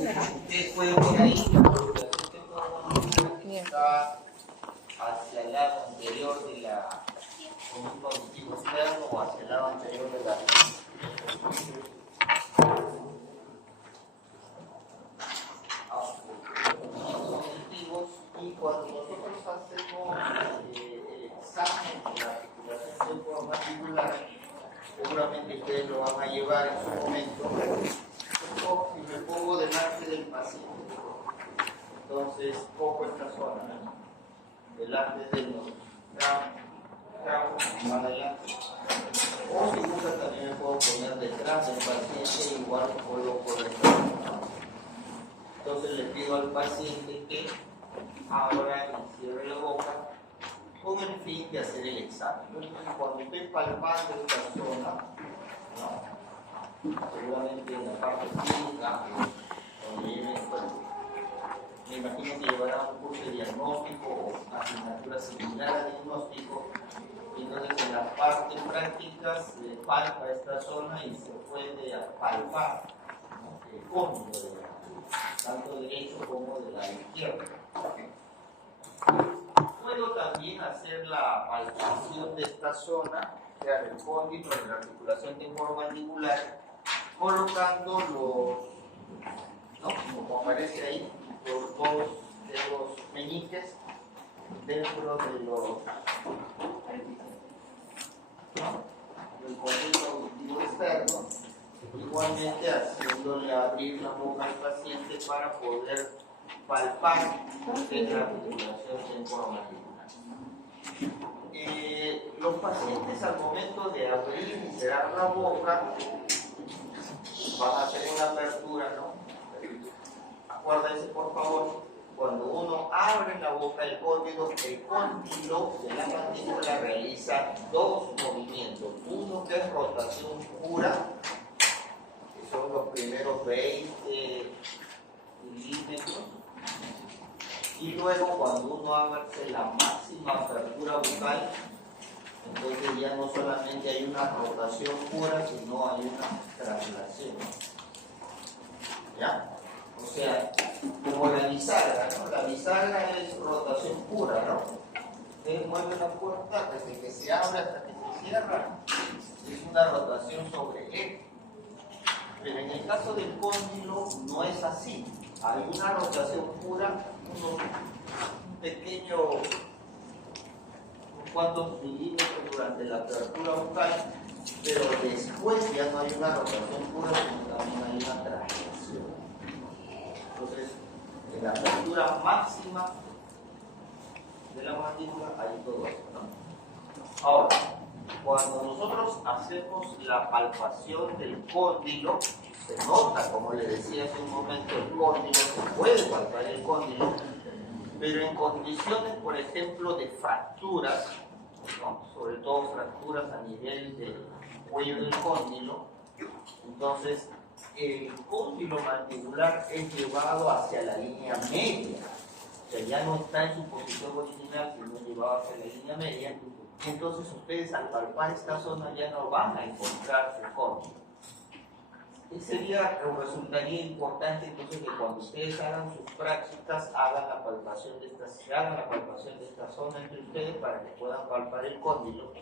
Ustedes pueden ver ahí que la articulación temporomandibular está hacia el lado anterior de la conducto auditivo externo o hacia el lado anterior de la auditivos. Y cuando nosotros hacemos el examen de la articulación temporomandibular, seguramente ustedes lo van a llevar en su momento. Si me pongo delante del paciente, entonces cojo esta zona, ¿no? Delante de los tramos, más adelante. O si gusta también me puedo poner detrás del paciente, igual puedo por detrás, ¿no? Entonces le pido al paciente que abra y cierre la boca con el fin de hacer el examen. Entonces cuando estoy palpando esta zona, ¿no? Seguramente en la parte clínica, donde lleven, me imagino que llevará un curso de diagnóstico o una asignatura similar a diagnóstico. Entonces en la parte práctica se palpa esta zona y se puede palpar, ¿no? El cóndilo de tanto derecho como de la izquierda. Puedo también hacer la palpación de esta zona, o sea, del cóndilo de la articulación temporomandibular, colocando los, ¿no? Como aparece ahí, los dos dedos meñiques dentro de los, ¿no? del conducto auditivo externo, igualmente haciéndole abrir la boca al paciente para poder palpar la articulación temporomandibular. Los pacientes al momento de abrir y cerrar la boca van a hacer una apertura, ¿no? Acuérdense por favor, cuando uno abre la boca del cóndilo, el cóndilo de la mandíbula realiza dos movimientos. Uno que es rotación pura, que son los primeros 20 milímetros. Y luego cuando uno hace la máxima apertura bucal, entonces ya no solamente hay una rotación pura, sino hay una traslación. ¿Ya? O sea, como la bisagra, ¿no? La bisagra es rotación pura, ¿no? Ustedes mueven la puerta desde que se abre hasta que se cierra, es una rotación sobre eje. Pero en el caso del cóndilo no es así. Hay una rotación pura, un pequeño, unos cuantos milímetros durante la apertura bucal, pero después ya no hay una rotación pura, sino también hay una traslación. Entonces, en la apertura máxima de la mandíbula hay todo esto, ¿no? Ahora, cuando nosotros hacemos la palpación del cóndilo, se nota, como le decía hace un momento, el cóndilo, se puede palpar el cóndilo, pero en condiciones, por ejemplo, de fracturas, ¿no? Sobre todo fracturas a nivel del cuello del cóndilo, entonces el cóndilo mandibular es llevado hacia la línea media, o sea, ya no está en su posición original, sino llevado hacia la línea media. Entonces ustedes al palpar esta zona ya no van a encontrar el cóndilo. Sería o resultaría importante entonces que cuando ustedes hagan sus prácticas hagan la palpación de esta zona entre ustedes para que puedan palpar el cóndilo.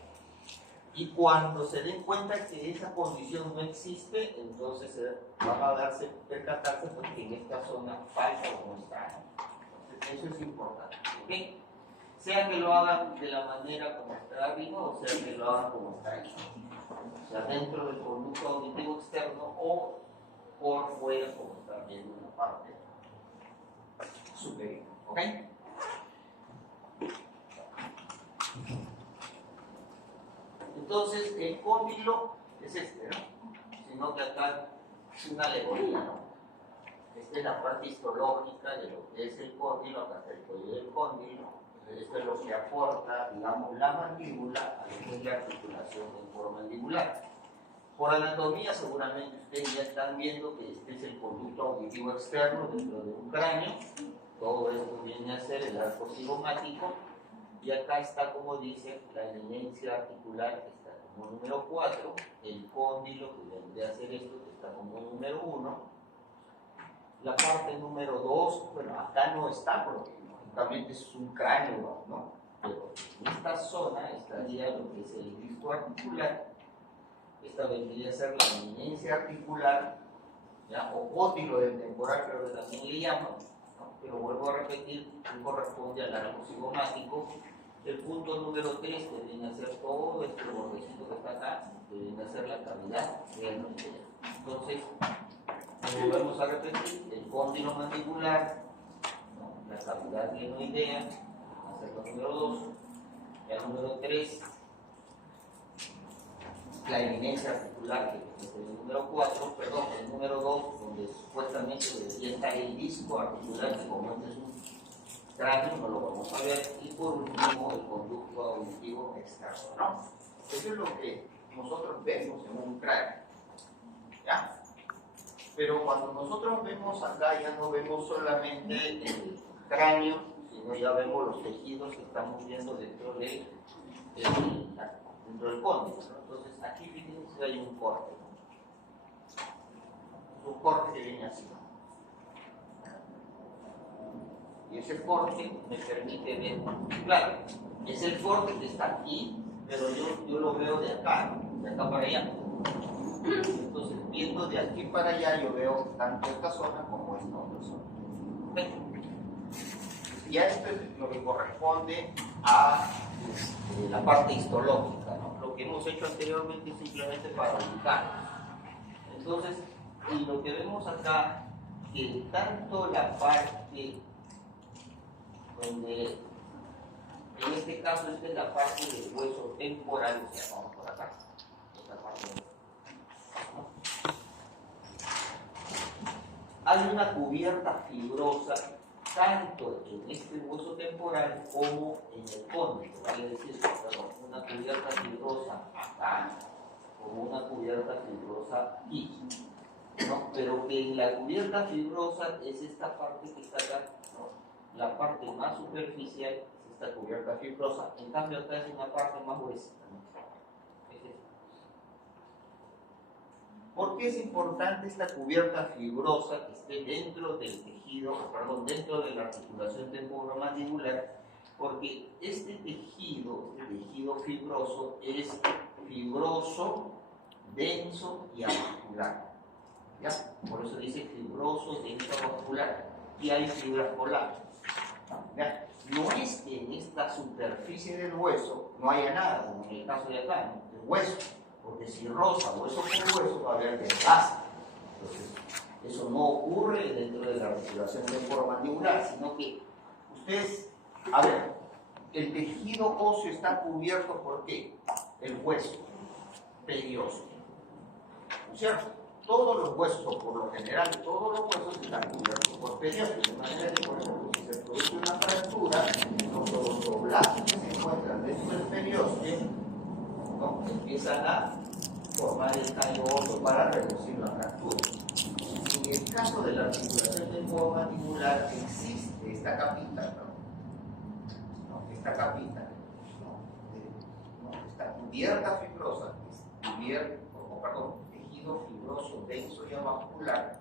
Y cuando se den cuenta que esa condición no existe, entonces van a percatarse porque en esta zona falta o no está. Entonces eso es importante, ¿ok? Sea que lo hagan de la manera como está arriba o sea que lo hagan como está ahí. O sea, dentro del conducto auditivo externo o por fuera como está viendo en la parte superior, ¿ok? Entonces, el cóndilo es este, ¿no? Sino que acá es una alegoría, ¿no? Esta es la parte histológica de lo que es el cóndilo, acá está el cuello del cóndilo. Entonces, esto es lo que aporta, digamos, la mandíbula a lo que es la articulación temporomandibular. Por anatomía, seguramente ustedes ya están viendo que este es el conducto auditivo externo dentro de un cráneo. Todo esto viene a ser el arco cigomático. Y acá está, como dice, la eminencia articular, que está como número 4, el cóndilo, que vendría a ser esto, que está como número 1, la parte número 2, bueno, acá no está porque lógicamente es un cráneo, ¿no? Pero en esta zona estaría lo que es el disco articular. Esta vendría a ser la eminencia articular, ¿ya? O cóndilo del temporal, creo que también le llaman, ¿no? Pero vuelvo a repetir, que corresponde al largo cigomático. El punto número 3, que viene a ser todo este bordecito que está acá, que viene a ser la cavidad glenoidea. Entonces, volvemos a repetir, el cóndilo mandibular, ¿no? La cavidad glenoidea, va a ser el número 2, el número 3, la eminencia articular, que es el número 4, perdón, el número 2, donde supuestamente debería estar el disco articular, que como este es un cráneo, no lo vamos a ver, y por último, el conducto auditivo externo, ¿no? Eso es lo que nosotros vemos en un cráneo, ¿ya? Pero cuando nosotros vemos acá, ya no vemos solamente el cráneo, sino ya vemos los tejidos que estamos viendo dentro del cóndilo, ¿no? Entonces, aquí fíjense que hay un corte, ¿no? Un corte que viene así, ¿no? Y ese corte me permite ver, claro, es el corte que está aquí, pero yo lo veo de acá, ¿no? De acá para allá. Entonces, viendo de aquí para allá, yo veo tanto esta zona como esta otra zona. ¿Okay? Ya esto es lo que corresponde a la parte histológica, ¿no? Lo que hemos hecho anteriormente es simplemente para ubicar. Entonces, y lo que vemos acá, que tanto la parte donde, en este caso, esta es la parte del hueso temporal, o sea, vamos por acá, esta parte, ¿no? Hay una cubierta fibrosa tanto en este hueso temporal como en el cóndilo, vale decir, perdón, una cubierta fibrosa acá, como una cubierta fibrosa aquí, ¿no? Pero que en la cubierta fibrosa es esta parte que está acá, ¿no? La parte más superficial es esta cubierta fibrosa, en cambio acá es una parte más gruesa, ¿no? ¿Por qué es importante esta cubierta fibrosa que esté dentro del tejido, perdón, dentro de la articulación temporomandibular? Porque este tejido fibroso es fibroso, denso y avascular. ¿Ya? Por eso dice fibroso, denso, avascular. Y hay fibras polares. ¿Ya? No es que en esta superficie del hueso no haya nada, como en el caso de acá, ¿no? El hueso. Porque si roza hueso por hueso va a haber desgaste. Entonces, eso no ocurre dentro de la articulación temporomandibular, sino que ustedes, a ver, el tejido óseo está cubierto por ¿qué? El hueso periósteo, ¿no es cierto? Todos los huesos, o por lo general, todos los huesos están cubiertos por periósteo, de manera que, por ejemplo, si se produce una fractura, los odontoblastos que se encuentran dentro del periósteo, ¿no? Empiezan a formar el tallo óseo para reducir la fractura. En el caso de la articulación temporomandibular existe esta capita, ¿no? Esta capita, ¿no? Esta cubierta fibrosa, tejido fibroso, denso y avascular,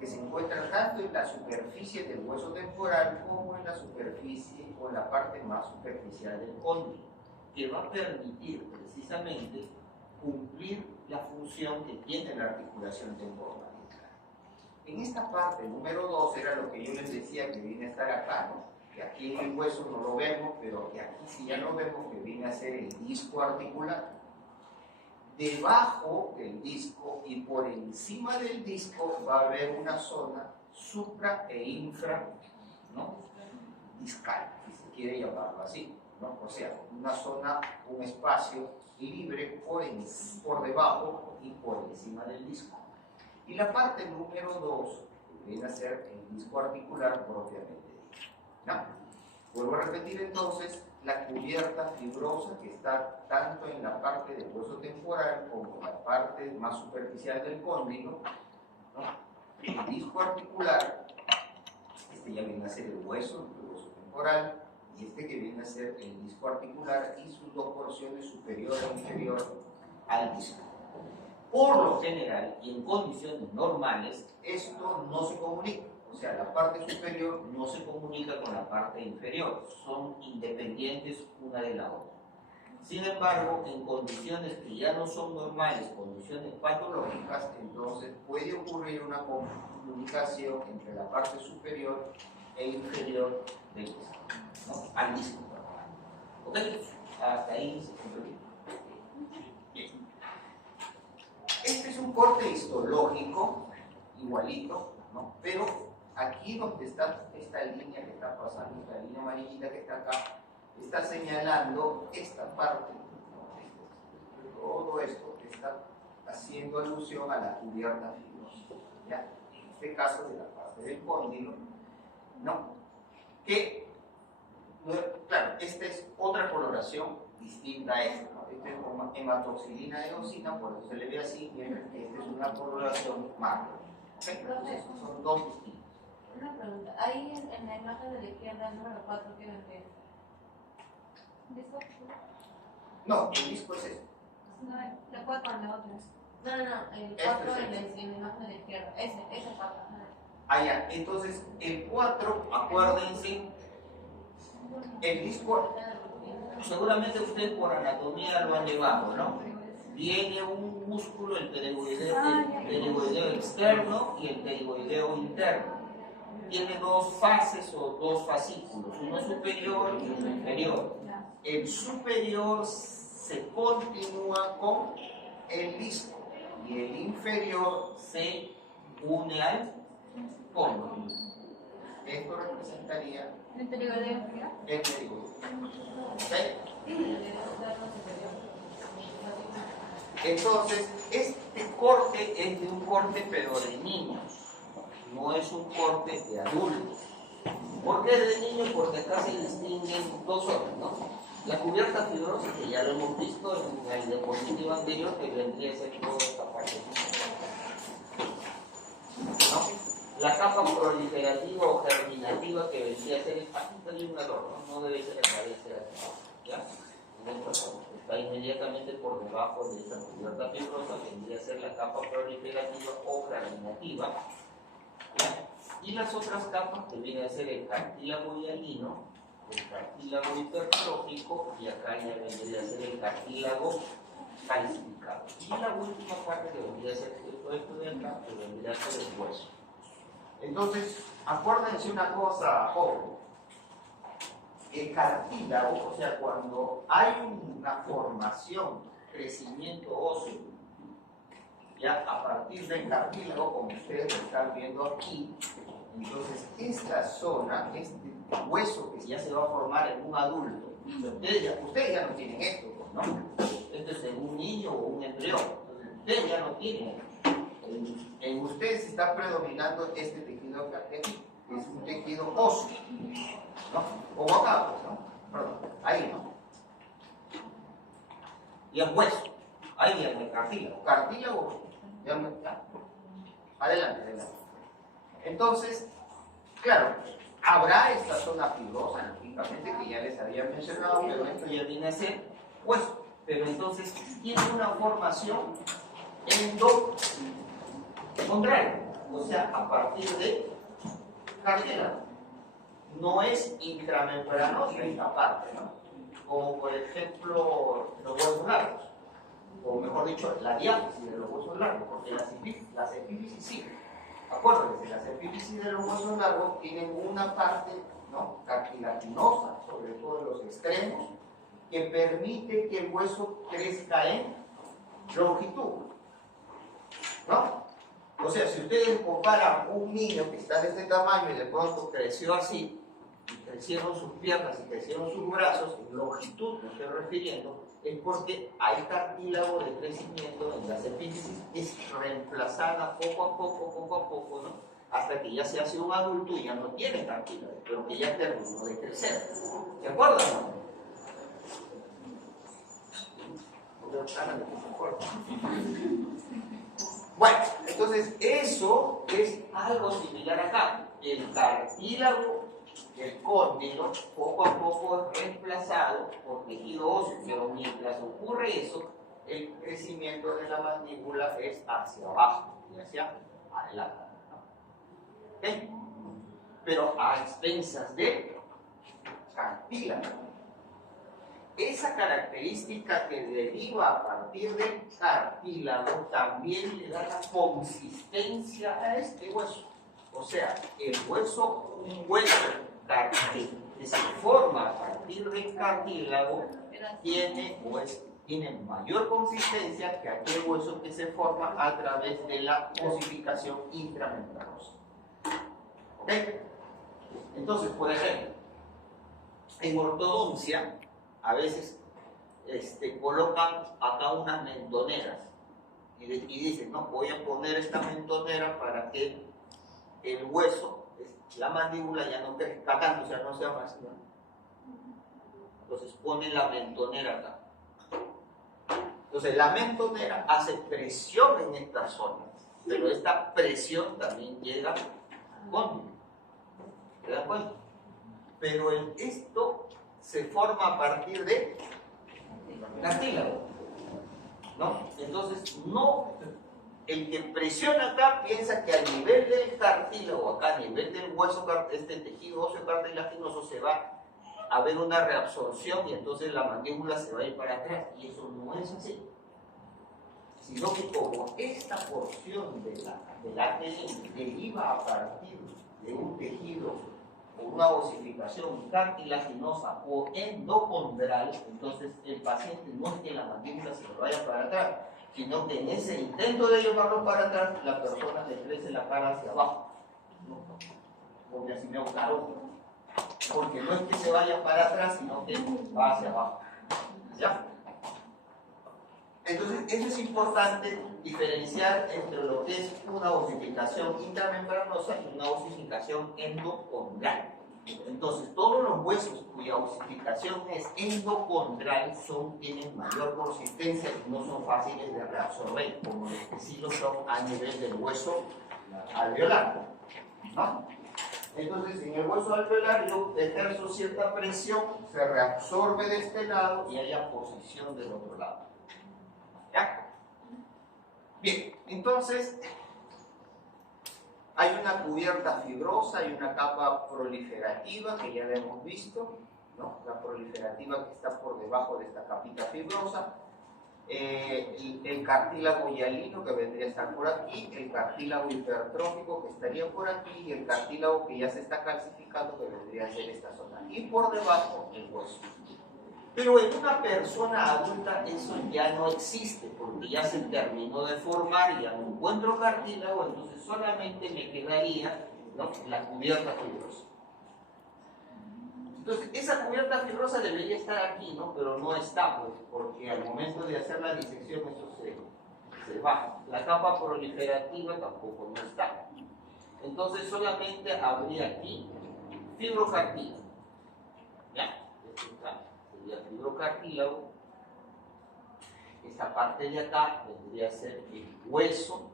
que se encuentra tanto en la superficie del hueso temporal como en la superficie o en la parte más superficial del cóndilo, que va a permitir precisamente cumplir la función que tiene la articulación temporomandibular. En esta parte número 2 era lo que yo les decía que viene a estar acá, ¿no? Que aquí en el hueso no lo vemos, pero que aquí sí ya lo vemos, que viene a ser el disco articular. Debajo del disco y por encima del disco va a haber una zona supra e infra, ¿no? Discal, si se quiere llamarlo así, ¿no? O sea, una zona, un espacio libre por debajo y por encima del disco. Y la parte número 2 viene a ser el disco articular propiamente dicho, ¿no? Vuelvo a repetir entonces la cubierta fibrosa que está tanto en la parte del hueso temporal como en la parte más superficial del cóndilo, ¿no? El disco articular, este ya viene a ser el hueso temporal, y este que viene a ser el disco articular y sus dos porciones superior e inferior al disco. Por lo general y en condiciones normales, esto no se comunica. O sea, la parte superior no se comunica con la parte inferior. Son independientes una de la otra. Sin embargo, en condiciones que ya no son normales, condiciones patológicas, entonces puede ocurrir una comunicación entre la parte superior e inferior del disco, ¿no? Al disco. ¿Ok? Hasta ahí se cumple. Bien. Este es un corte histológico, igualito, ¿no? Pero aquí donde está esta línea que está pasando, esta línea amarillita que está acá, está señalando esta parte, ¿no? Todo esto está haciendo alusión a la cubierta fibrosa, ¿ya? En este caso de la parte del cóndilo, ¿no? Que, claro, esta es otra coloración distinta a esta, ¿no? Esta es como hematoxilina eosina, por eso se le ve así, mientras que esta es una coloración marrón. ¿Okay? Entonces, son dos distintos. Una pregunta, ahí en la imagen de la izquierda, el número 4, ¿qué ven? ¿Disco? No, el disco es este. No, la 4 la otra. No, el 4 en la imagen de la izquierda, esa parte. Ah, ya, entonces el 4, acuérdense, el disco, seguramente ustedes por anatomía lo han llevado, ¿no? Tiene un músculo, el pterigoideo externo y el pterigoideo interno. Tiene dos fases o dos fascículos, uno superior y uno inferior. El superior se continúa con el disco y el inferior se une al cóndilo. Esto representaría ¿El pterigoideo inferior? el pterigoideo. ¿Okay? Entonces, este corte es de un corte pero de niños, no es un corte de adultos. ¿Por qué de niños? Porque acá se distinguen dos zonas, ¿no? La cubierta fibrosa, que ya lo hemos visto en el diapositivo anterior, que vendría a ser toda esta parte, ¿no? La capa proliferativa o germinativa, que vendría a ser, aquí hay un error, ¿no? No debe ser aparecer aquí, ¿ya? Está inmediatamente por debajo de esta cubierta fibrosa, vendría a ser la capa proliferativa o germinativa, ¿ya? Y las otras capas que viene a ser el cartílago hialino, el cartílago hipertrófico, y acá ya vendría a ser el cartílago calcificado. Y la última parte que vendría a ser esto de acá, que vendría a ser el hueso. Entonces, acuérdense una cosa, joven. El cartílago, o sea, cuando hay una formación, crecimiento óseo, ya a partir del cartílago, como ustedes lo están viendo aquí, entonces esta zona, este hueso que ya se va a formar en un adulto, ustedes ya no tienen esto, ¿no? Esto es en un niño o un embrión, entonces ustedes ya no tienen. En ustedes está predominando este tejido cartílago, que es un tejido óseo, ¿no? Como acá, pues, ¿no? Perdón, ahí no. Y el hueso, ahí viene el cartílago. Cartílago, ya no está. Adelante. Entonces, claro, habrá esta zona fibrosa, lógicamente, que ya les había mencionado, pero esto ya viene a ser hueso. Pero entonces tiene una formación endocondral, o sea, a partir de cartílago. No es intramembranosa esta parte, ¿no? Como por ejemplo los huesos largos, o mejor dicho, la diáfisis de los huesos largos, porque las epífisis sí. Acuérdense, las epífisis de los huesos largos tienen una parte, ¿no?, cartilaginosa, sobre todo en los extremos, que permite que el hueso crezca en longitud, ¿no? O sea, si ustedes comparan un niño que está de este tamaño y de pronto creció así, y crecieron sus piernas y crecieron sus brazos, en longitud me estoy refiriendo, es porque hay cartílago de crecimiento en las epífisis, es reemplazada poco a poco, ¿no? Hasta que ya se hace un adulto y ya no tiene cartílago, pero que ya terminó de crecer. ¿Se acuerdan? Bueno, entonces eso es algo similar acá. El cartílago del cóndilo poco a poco es reemplazado por tejido óseo, pero mientras ocurre eso, el crecimiento de la mandíbula es hacia abajo y hacia adelante, ¿no? ¿Ok? Pero a expensas de cartílago. Esa característica que deriva a partir del cartílago también le da la consistencia a este hueso. O sea, el hueso, un hueso que se forma a partir del cartílago tiene mayor consistencia que aquel hueso que se forma a través de la osificación intramembranosa. ¿Ok? Entonces, por ejemplo, en ortodoncia, a veces colocan acá unas mentoneras y dicen, no, voy a poner esta mentonera para que el hueso, la mandíbula ya no crezca tanto, o sea, no sea más, ¿no? Entonces ponen la mentonera acá. Entonces la mentonera hace presión en esta zona, pero esta presión también llega al cóndilo. ¿Te das cuenta? Pero esto se forma a partir de cartílago, ¿no? Entonces, no, el que presiona acá piensa que a nivel del cartílago, acá a nivel del hueso, este tejido óseo cartilaginoso, se va a haber una reabsorción y entonces la mandíbula se va a ir para atrás, y eso no es así, sino que como esta porción del ADN deriva a partir de un tejido o una osificación cartilaginosa o endocondral, entonces el paciente no es que la mandíbula se le vaya para atrás, sino que en ese intento de llevarlo para atrás, la persona le crece la cara hacia abajo, ¿no? Porque así me gustaron, porque no es que se vaya para atrás, sino que va hacia abajo, ¿ya? Entonces, eso es importante diferenciar entre lo que es una osificación intramembranosa y una osificación endocondral. Entonces, todos los huesos cuya osificación es endocondral tienen mayor consistencia y no son fáciles de reabsorber, como los que sí lo son a nivel del hueso alveolar, ¿no? Entonces, en el hueso alveolar yo ejerzo cierta presión, se reabsorbe de este lado y hay posición del otro lado. ¿Ya? Bien, entonces hay una cubierta fibrosa y una capa proliferativa que ya la hemos visto, ¿no? La proliferativa que está por debajo de esta capita fibrosa, el cartílago hialino que vendría a estar por aquí, el cartílago hipertrófico que estaría por aquí y el cartílago que ya se está calcificando que vendría a ser esta zona, y por debajo el hueso. Pero en una persona adulta eso ya no existe, porque ya se terminó de formar y ya no encuentro cartílago, entonces solamente me quedaría, ¿no?, la cubierta fibrosa. Entonces, esa cubierta fibrosa debería estar aquí, ¿no? Pero no está, pues, porque al momento de hacer la disección eso se baja. La capa proliferativa tampoco no está. Entonces solamente habría aquí fibrocartílago. ¿Ya? Sería fibrocartílago. Esta parte de acá vendría a ser el hueso,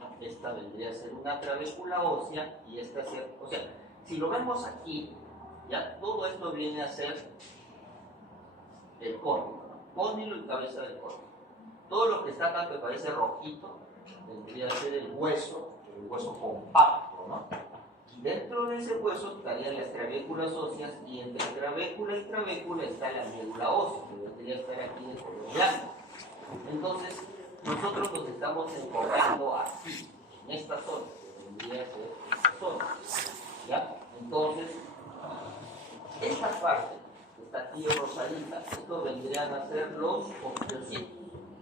¿no? Esta vendría a ser una trabécula ósea y esta ser, o sea, si lo vemos aquí, ya todo esto viene a ser el cóndilo, ¿no? Cóndilo y cabeza del cóndilo. Todo lo que está acá que parece rojito vendría a ser el hueso compacto, ¿no? Y dentro de ese hueso estarían las trabéculas óseas y entre trabécula y trabécula está la médula ósea, que vendría a estar aquí de color blanco. Entonces, nosotros nos estamos enfocando aquí, en esta zona, que vendría a ser esta zona, ¿ya? Entonces, esta parte que está aquí rosadita, esto vendrían a ser los osteocitos.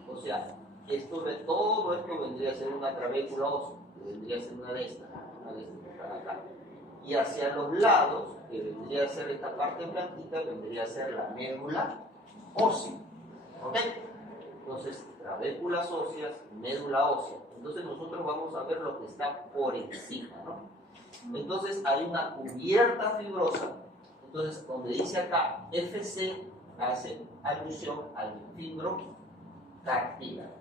O sea, todo esto vendría a ser una trabécula ósea, que vendría a ser una de estas que están acá. Y hacia los lados, que vendría a ser esta parte blanquita, vendría a ser la médula ósea. ¿Ok? Entonces, trabéculas óseas, médula ósea. Entonces nosotros vamos a ver lo que está por encima, ¿no? Entonces hay una cubierta fibrosa. Entonces, donde dice acá FC, hace alusión al fibrocartílago.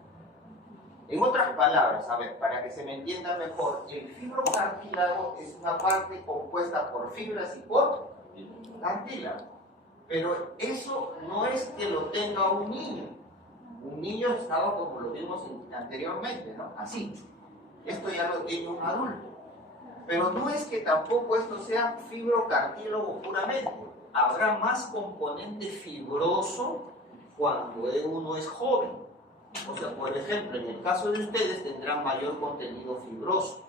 En otras palabras, a ver, para que se me entienda mejor, el fibrocartílago es una parte compuesta por fibras y por cartílago. Pero eso no es que lo tenga un niño. Un niño estaba como lo vimos anteriormente, ¿no? Así. Esto ya lo tiene un adulto. Pero no es que tampoco esto sea fibrocartílago puramente. Habrá más componente fibroso cuando uno es joven. O sea, por ejemplo, en el caso de ustedes tendrán mayor contenido fibroso.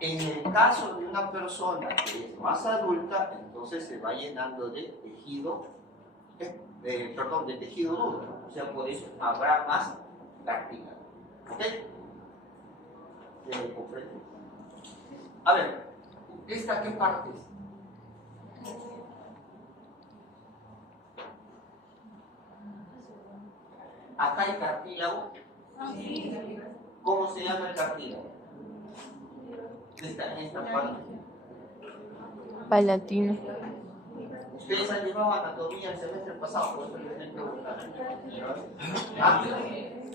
En el caso de una persona que es más adulta, entonces se va llenando de tejido, de tejido duro. O sea, por eso habrá más cartílago. ¿Ok? ¿Se comprende? A ver, ¿esta qué parte es? Acá hay cartílago. ¿Cómo se llama el cartílago? Está en esta parte. Palatino. Ustedes han llevado anatomía el semestre pasado, por eso les estoy preguntando. ¿Ah?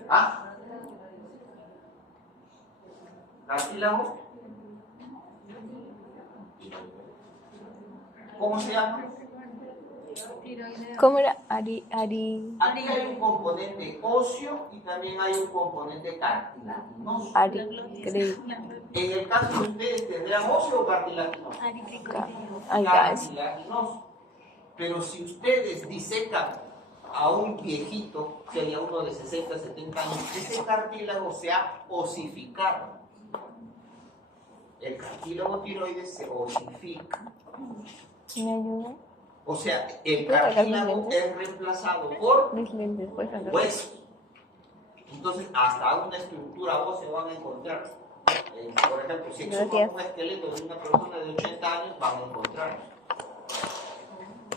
¿Ah? ¿Cartílago? ¿Cómo se llama? ¿Cómo era? Aquí hay un componente óseo y también hay un componente cartilaginoso. En el caso de ustedes, ¿tendrán óseo o cartilaginoso? Cartilaginoso. Pero si ustedes disecan a un viejito, sería uno de 60, 70 años, ese cartílago se ha osificado. El cartílago tiroides se osifica. ¿Me ayuda? O sea, el cartílago es reemplazado por huesos. Entonces, hasta una estructura ósea van a encontrar. Por ejemplo, si exhuman un esqueleto de una persona de 80 años, van a encontrar.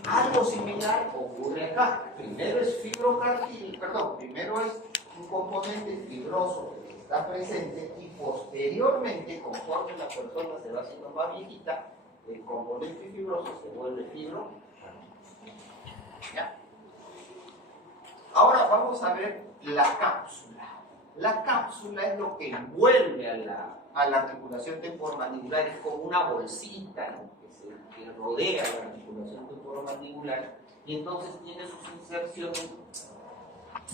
Algo similar ocurre acá. Primero es primero es un componente fibroso que está presente y posteriormente, conforme la persona se va haciendo más viejita, el componente fibroso se vuelve fibro. Ya. Ahora vamos a ver la cápsula. La cápsula es lo que envuelve a la articulación temporomandibular, es como una bolsita, ¿no? que rodea la articulación temporomandibular, y entonces tiene sus inserciones.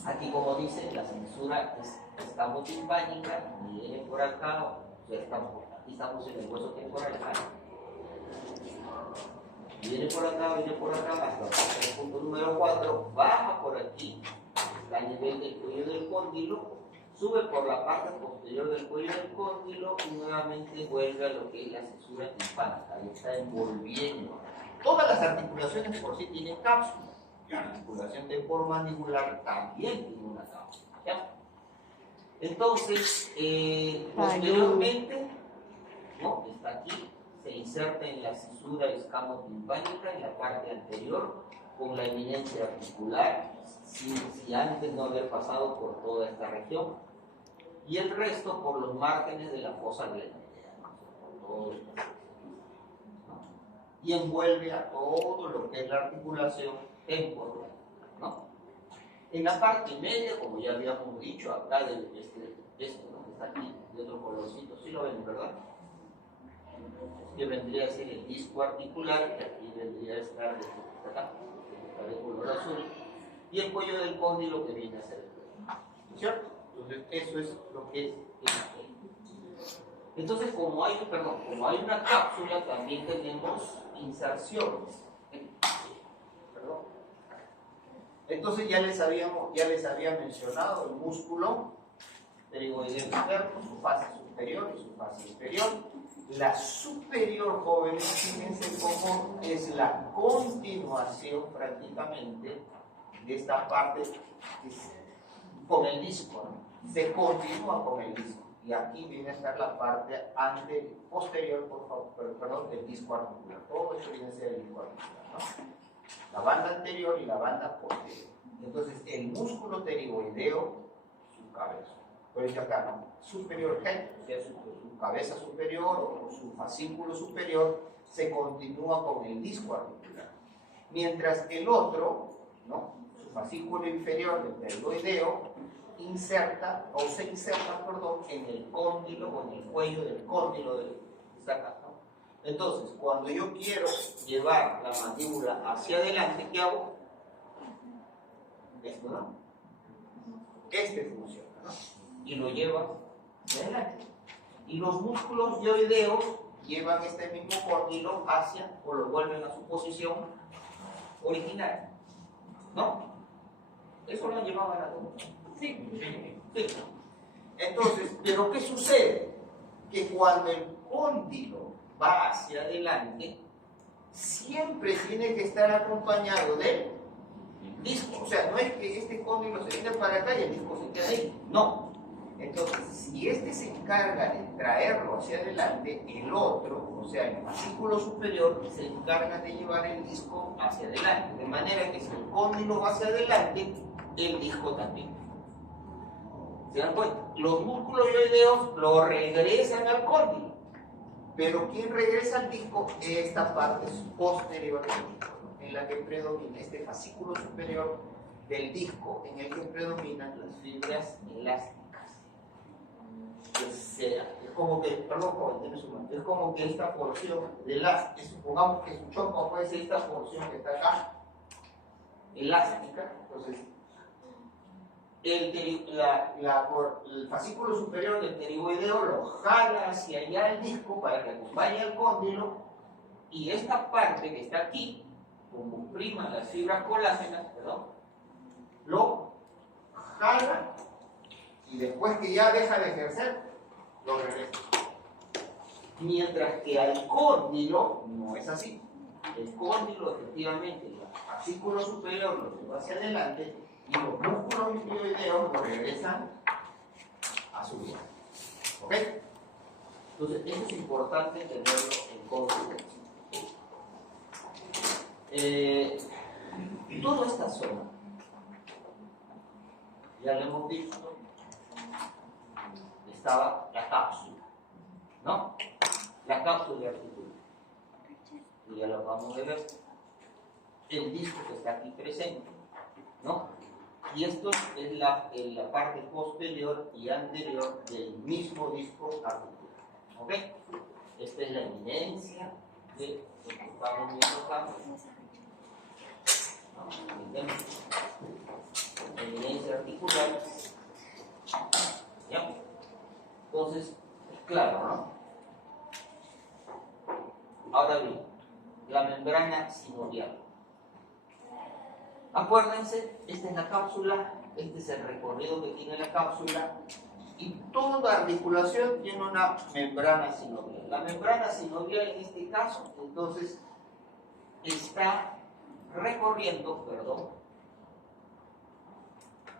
Aquí, como dice, la censura es escamotimpánica, viene por acá, o sea, aquí estamos en el hueso temporal, viene por acá, hasta el punto número 4, baja por aquí, está a nivel del cuello del cóndilo, sube por la parte posterior del cuello del cóndilo y nuevamente vuelve a lo que es la cesura timpánica, ahí está envolviendo. Todas las articulaciones por sí tienen cápsula, la articulación temporomandibular también tiene una cápsula, ¿ya? Entonces, posteriormente, ¿no? Está aquí, se inserta en la cisura escamotimpánica en la parte anterior con la eminencia articular, si antes no haber pasado por toda esta región, y el resto por los márgenes de la fosa glenoidea, y envuelve a todo lo que es la articulación temporal, ¿no? En la parte media, como ya habíamos dicho, acá de esto, ¿no? Que está aquí, de otro colorcito, ¿sí lo ven, verdad? Que vendría a ser el disco articular, que aquí vendría a estar de acá, de color azul, y el cuello del cóndilo que viene a ser el cuello, ¿cierto? Entonces, eso es lo que es el cuello. Entonces, como hay una cápsula, también tenemos inserciones. Perdón. Entonces, ya les había mencionado el músculo pterigoideo externo, su fase superior y su fase inferior. La superior, jóvenes, fíjense cómo es la continuación prácticamente de esta parte con el disco, ¿no? Se continúa con el disco. Y aquí viene a estar la parte posterior, por favor, perdón, del disco articular. Todo esto viene a ser el disco articular, ¿no? La banda anterior y la banda posterior. Entonces, el músculo pterigoideo, su cabeza. Por eso acá, ¿no? Superior head, o sea, su cabeza superior o su fascículo superior, se continúa con el disco articular. Mientras el otro, ¿no? Su fascículo inferior del pterigoideo, se inserta, en el cóndilo o en el cuello del cóndilo que está acá, ¿no? Entonces, cuando yo quiero llevar la mandíbula hacia adelante, ¿qué hago? Esto, ¿no? Funciona, ¿no? Y lo lleva hacia adelante. Y los músculos yoideos llevan este mismo cóndilo hacia, o lo vuelven a su posición original. ¿No? Eso lo llevaban a todo. Sí. Sí. Entonces, ¿pero qué sucede? Que cuando el cóndilo va hacia adelante, siempre tiene que estar acompañado del disco. O sea, no es que este cóndilo se venga para acá y el disco se quede ahí. No. Entonces, si este se encarga de traerlo hacia adelante, el otro, o sea, el fascículo superior, se encarga de llevar el disco hacia adelante. De manera que si el cóndilo va hacia adelante, el disco también. ¿Se dan cuenta? Los músculos yoideos lo regresan al cóndilo. Pero ¿quién regresa al disco? Esta parte posterior del disco, ¿no? En la que predomina este fascículo superior del disco, en el que predominan las fibras elásticas. Es como que, perdón, joven, tiene su mano. Es como que esta porción de elástica, supongamos que su chompa puede ser esta porción que está acá, elástica. Entonces, el fascículo superior del pterigoideo lo jala hacia allá el disco para que acompañe al cóndilo, y esta parte que está aquí, como priman las fibras colágenas, lo jala, y después que ya deja de ejercer, lo regresa. Mientras que al cóndilo no es así. El cóndilo, efectivamente, el fascículo superior lo lleva hacia adelante, y los músculos mioideos lo regresan a su lugar. ¿Ok? Entonces, eso es importante tenerlo en consideración. Toda esta zona, ya lo hemos visto, estaba la cápsula, ¿no? La cápsula articular. Y ya lo vamos a ver. El disco que está aquí presente, ¿no? Y esto es la parte posterior y anterior del mismo disco articular. ¿Ok? Esta es la eminencia de lo que estamos viendo acá. ¿No? Eminencia articular. ¿Ya? Entonces, claro, ¿no? Ahora bien, la membrana sinovial. Acuérdense, esta es la cápsula, este es el recorrido que tiene la cápsula, y toda articulación tiene una membrana sinovial. La membrana sinovial en este caso, entonces, está recorriendo,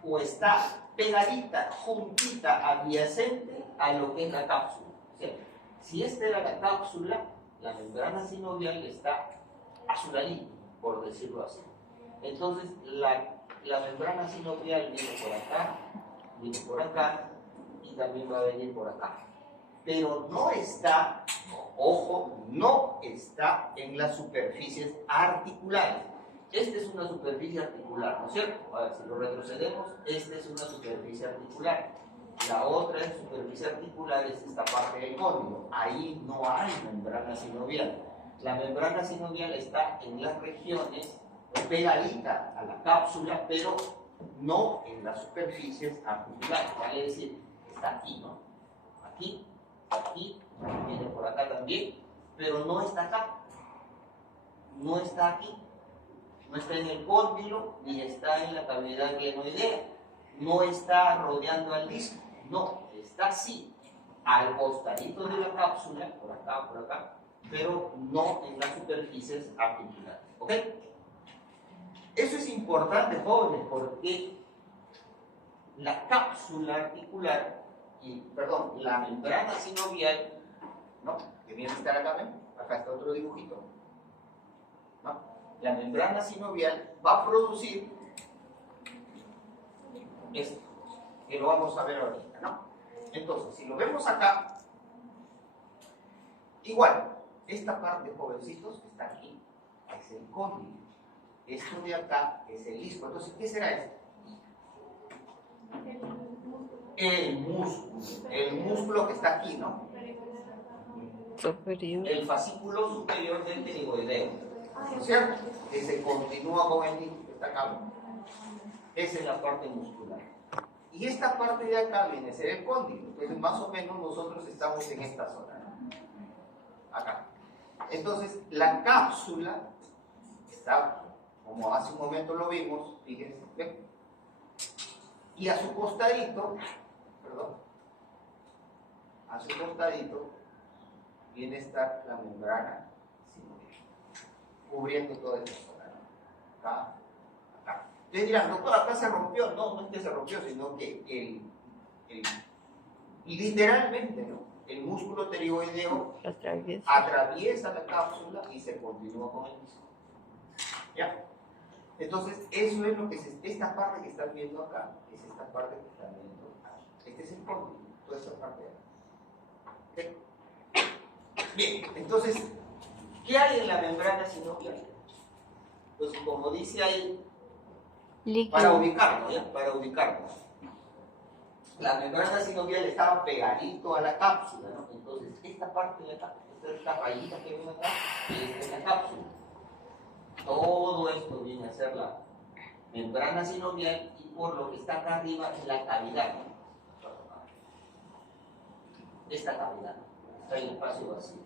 o está pegadita, juntita, adyacente a lo que es la cápsula. O sea, si esta era la cápsula, la membrana sinovial está a su ladito, por decirlo así. Entonces, la membrana sinovial viene por acá, y también va a venir por acá. Pero no está, ojo, no está en las superficies articulares. Esta es una superficie articular, ¿no es cierto? A ver, si lo retrocedemos, esta es una superficie articular. La otra superficie articular es esta parte del cóndilo. Ahí no hay membrana sinovial. La membrana sinovial está en las regiones pegadita a la cápsula, pero no en las superficies articulares. Vale decir, está aquí, ¿no? Aquí, viene por acá también, pero no está acá. No está aquí. No está en el cóndilo, ni está en la cavidad glenoidea. No está rodeando al disco. No, está así, al costadito de la cápsula, por acá, pero no en las superficies articulares. ¿Ok? Eso es importante, jóvenes, porque la cápsula articular, la membrana sinovial, ¿no? Que viene a estar acá, ¿ven? Acá está otro dibujito, ¿no? La membrana sinovial va a producir esto, que lo vamos a ver ahorita, ¿no? Entonces, si lo vemos acá, igual, esta parte, jovencitos, que está aquí, es el cóndilo. Esto de acá es el disco. Entonces, ¿qué será esto? El músculo que está aquí, ¿no? Superior. El fascículo superior del pterigoideo, ¿no es cierto? Que se continúa con el disco que está acá. Esa es la parte muscular. Y esta parte de acá viene a ser el cóndilo. Entonces, más o menos nosotros estamos en esta zona, ¿no? acá. Entonces, la cápsula está, como hace un momento lo vimos, fíjense, ¿ven? Y a su costadito, perdón, a su costadito viene a estar la membrana sinovial, cubriendo toda esta zona, ¿no? Acá, acá. Ustedes dirán, doctor, acá se rompió. No, no es que se rompió, sino que literalmente, ¿no? El músculo pterigoideo atraviesa la cápsula y se continúa con el disco. ¿Ya? Entonces, eso es lo que es esta parte que están viendo acá, es esta parte que están viendo acá. Este es el cóndilo, toda esta parte de acá. ¿Okay? Bien, entonces, ¿qué hay en la membrana sinovial? Pues como dice ahí, para ubicarnos, ¿ya? Para ubicarnos. La membrana sinovial estaba pegadito a la cápsula, ¿no? Entonces, esta parte de acá, esta rayita que ven acá, es la cápsula. Todo esto viene a ser la membrana sinovial y por lo que está acá arriba es la cavidad, ¿no? Esta cavidad, está en el espacio vacío,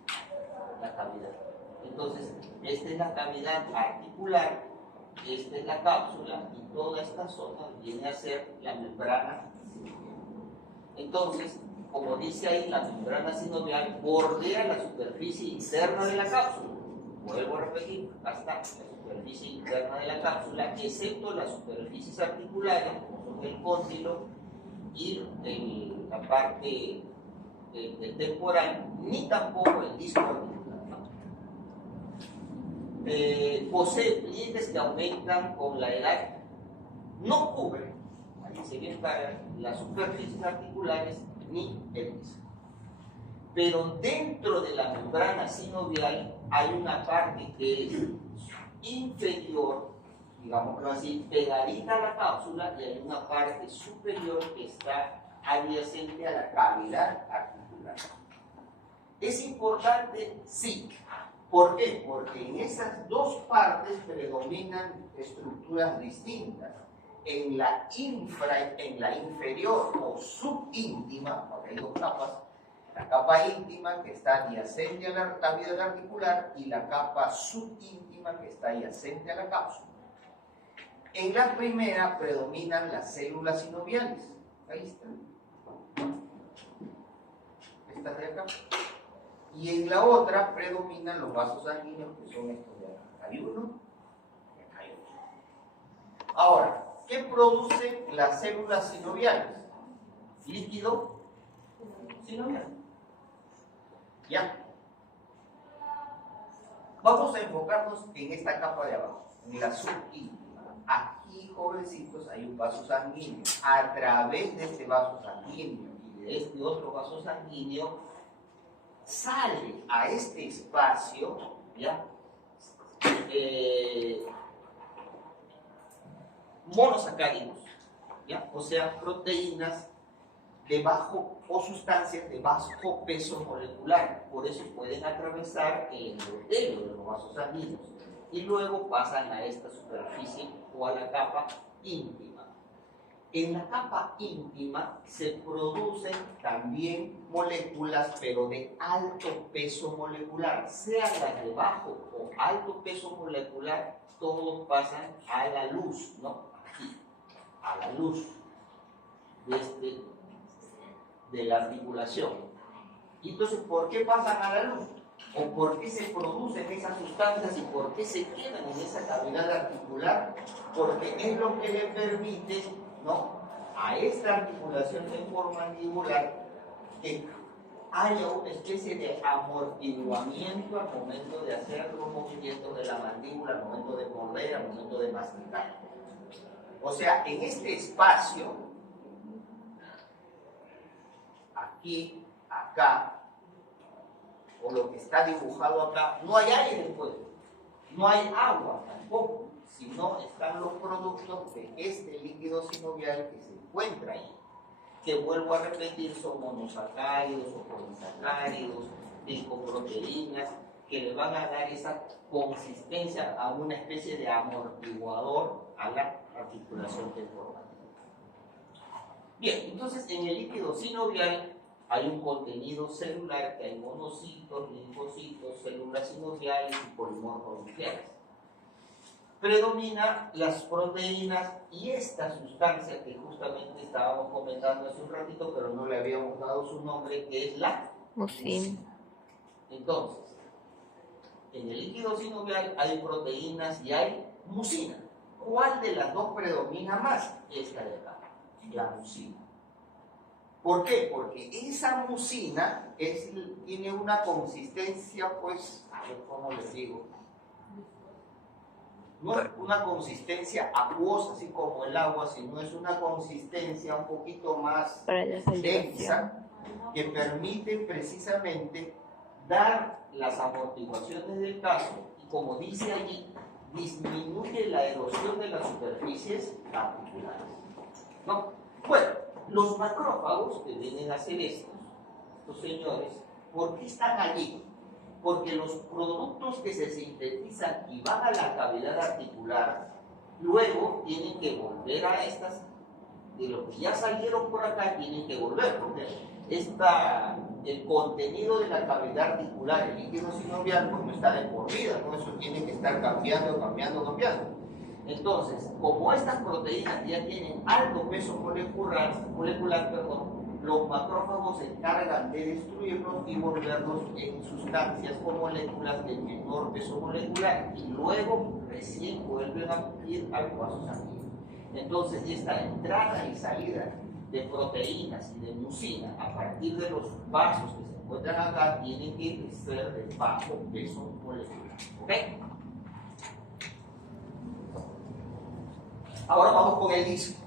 la cavidad. Entonces, esta es la cavidad articular, esta es la cápsula y toda esta zona viene a ser la membrana sinovial. Entonces, como dice ahí, la membrana sinovial bordea la superficie interna de la cápsula. Vuelvo a repetir, hasta la superficie interna de la cápsula, excepto las superficies articulares, como son el cóndilo y la parte del temporal, ni tampoco el disco articular, ¿no? Posee pliegues que aumentan con la edad, no cubre, ahí se bien para las superficies articulares ni el disco. Pero dentro de la membrana sinovial hay una parte que es inferior, digámoslo así, pegadita a la cápsula, y hay una parte superior que está adyacente a la cavidad articular. ¿Es importante? Sí. ¿Por qué? Porque en esas dos partes predominan estructuras distintas. En la inferior o subíntima, porque hay dos capas, la capa íntima que está adyacente a la cavidad articular y la capa subíntima que está adyacente a la cápsula. En la primera predominan las células sinoviales. Ahí están. Estas de acá. Y en la otra predominan los vasos sanguíneos, que son estos de acá. Hay uno y acá hay otro. Ahora, ¿qué producen las células sinoviales? Líquido sinovial. Ya. Vamos a enfocarnos en esta capa de abajo, en la subíntima. Aquí, jovencitos, hay un vaso sanguíneo. A través de este vaso sanguíneo y de este otro vaso sanguíneo, sale a este espacio, ¿ya? Monosacáridos, ¿ya? O sea, proteínas de bajo o sustancias de bajo peso molecular, por eso pueden atravesar el endotelio de los vasos sanguíneos y luego pasan a esta superficie o a la capa íntima. En la capa íntima se producen también moléculas, pero de alto peso molecular, sean las de bajo o alto peso molecular, todos pasan a la luz, ¿no? Aquí, a la luz de la articulación. Y entonces, ¿por qué pasan a la luz? ¿O por qué se producen esas sustancias y por qué se quedan en esa cavidad articular? Porque es lo que le permite, ¿no?, a esta articulación temporomandibular que haya una especie de amortiguamiento al momento de hacer los movimientos de la mandíbula, al momento de morder, al momento de masticar. O sea, en este espacio, aquí, acá, o lo que está dibujado acá, no hay aire, pues, no hay agua tampoco, sino están los productos de este líquido sinovial que se encuentra ahí, que vuelvo a repetir, son monosacáridos o polisacáridos, glicoproteínas, que le van a dar esa consistencia a una especie de amortiguador a la articulación temporal. Bien, entonces en el líquido sinovial hay un contenido celular que hay monocitos, linfocitos, células sinoviales y polimorfos nucleares. Predomina las proteínas y esta sustancia que justamente estábamos comentando hace un ratito, pero no le habíamos dado su nombre, que es la Mucina. Entonces, en el líquido sinovial hay proteínas y hay mucina. ¿Cuál de las dos predomina más? Esta de acá, la mucina. ¿Por qué? Porque esa mucina tiene una consistencia, pues, a ver cómo les digo, no es una consistencia acuosa, así como el agua, sino es una consistencia un poquito más Para la salivación. densa, que permite precisamente dar las amortiguaciones del caso y, como dice allí, disminuye la erosión de las superficies articulares. ¿No? Bueno, los macrófagos que vienen a hacer estos señores, ¿por qué están allí? Porque los productos que se sintetizan y van a la cavidad articular, luego tienen que volver a estas, de lo que ya salieron por acá, tienen que volver, porque el contenido de la cavidad articular, el líquido sinovial, pues no está de por vida, ¿no? Eso tiene que estar cambiando. Entonces, como estas proteínas ya tienen alto peso molecular, los macrófagos se encargan de destruirlos y volverlos en sustancias o moléculas de menor peso molecular y luego recién vuelven a ir al vaso sanguíneo. Entonces, esta entrada y salida de proteínas y de mucina a partir de los vasos que se encuentran acá tienen que ser de bajo peso molecular. ¿Ok? Ahora vamos con el disco,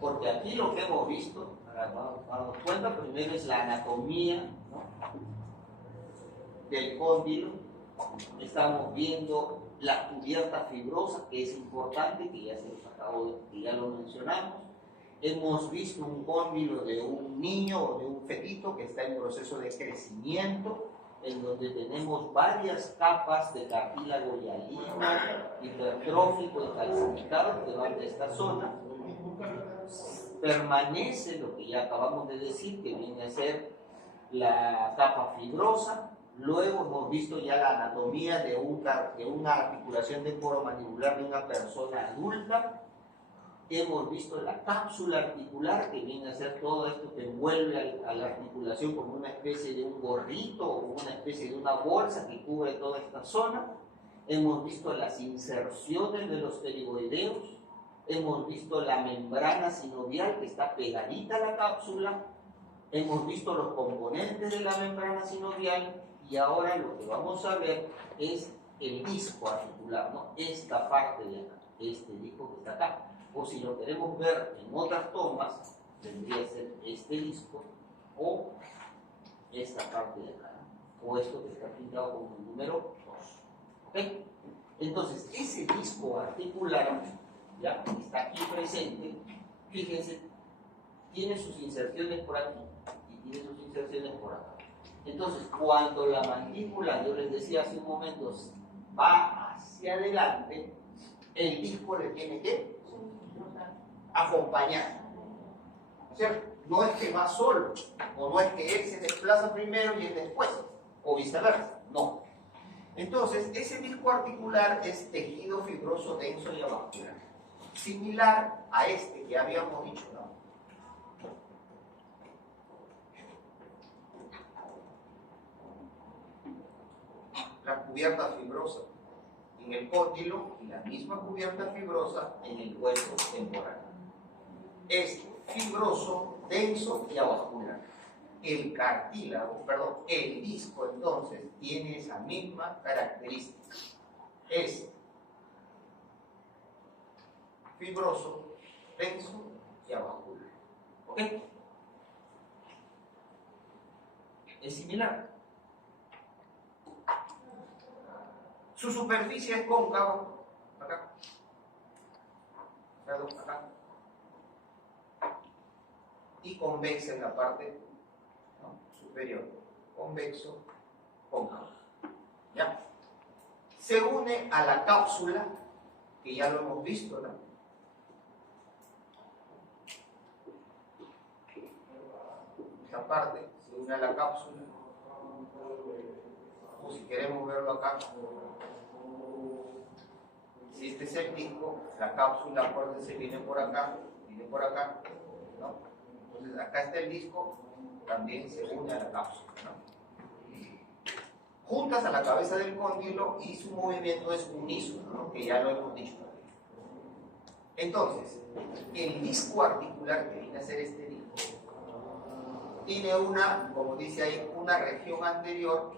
porque aquí lo que hemos visto, damos cuenta, primero es la anatomía, ¿no?, del cóndilo. Estamos viendo la cubierta fibrosa, que es importante, que ya se los acabo de, que ya lo mencionamos. Hemos visto un cóndilo de un niño o de un fetito que está en proceso de crecimiento, en donde tenemos varias capas de cartílago hialino, hipertrófico y calcificado que van de esta zona. Permanece lo que ya acabamos de decir, que viene a ser la capa fibrosa. Luego hemos visto ya la anatomía de una articulación temporomandibular de una persona adulta. Hemos visto la cápsula articular, que viene a ser todo esto que envuelve a la articulación como una especie de un gorrito o una especie de una bolsa que cubre toda esta zona. Hemos visto las inserciones de los pterigoideos. Hemos visto la membrana sinovial que está pegadita a la cápsula. Hemos visto los componentes de la membrana sinovial. Y ahora lo que vamos a ver es el disco articular, ¿no? Esta parte de acá, este disco que está acá. O si lo queremos ver en otras tomas, tendría que ser este disco o esta parte de acá, ¿no?, o esto que está pintado como el número 2. ¿Ok? Entonces, ese disco articular, ya que está aquí presente, fíjense, tiene sus inserciones por aquí y tiene sus inserciones por acá. Entonces, cuando la mandíbula, yo les decía hace un momento, va hacia adelante, el disco le tiene que acompañar, ¿cierto? No es que va solo, o no es que él se desplaza primero y él después, o viceversa, no. Entonces, ese disco articular es tejido fibroso denso y avascular, similar a este que habíamos dicho, ¿no? La cubierta fibrosa en el cóndilo y la misma cubierta fibrosa en el hueso temporal. Es fibroso, denso y avascular. El cartílago, el disco entonces tiene esa misma característica. Es fibroso, denso y avascular. ¿Ok? Es similar. Su superficie es cóncava, acá, acá, y convexa en la parte, ¿no?, superior, convexo, cóncavo. ¿Ya? Se une a la cápsula, que ya lo hemos visto, ¿no? Esta parte une a la cápsula. O si queremos verlo acá, si este es el disco, la cápsula, acuérdense, viene por acá, ¿no? Entonces acá está el disco, también se une a la cápsula, ¿no? Juntas a la cabeza del cóndilo y su movimiento es unísono, ¿no? Que ya lo hemos dicho. Entonces, el disco articular que viene a ser este disco tiene una, como dice ahí, una región anterior,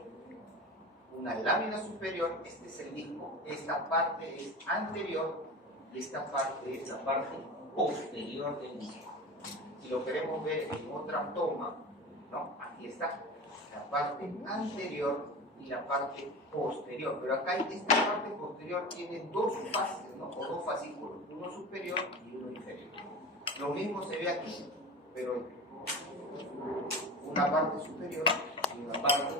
una lámina superior. Este es el disco, esta parte es anterior y esta parte es la parte posterior del disco. Si lo queremos ver en otra toma, ¿no? Aquí está la parte anterior y la parte posterior, pero acá esta parte posterior tiene dos fases, ¿no? O dos fascículos, uno superior y uno inferior. Lo mismo se ve aquí, pero una parte superior y una parte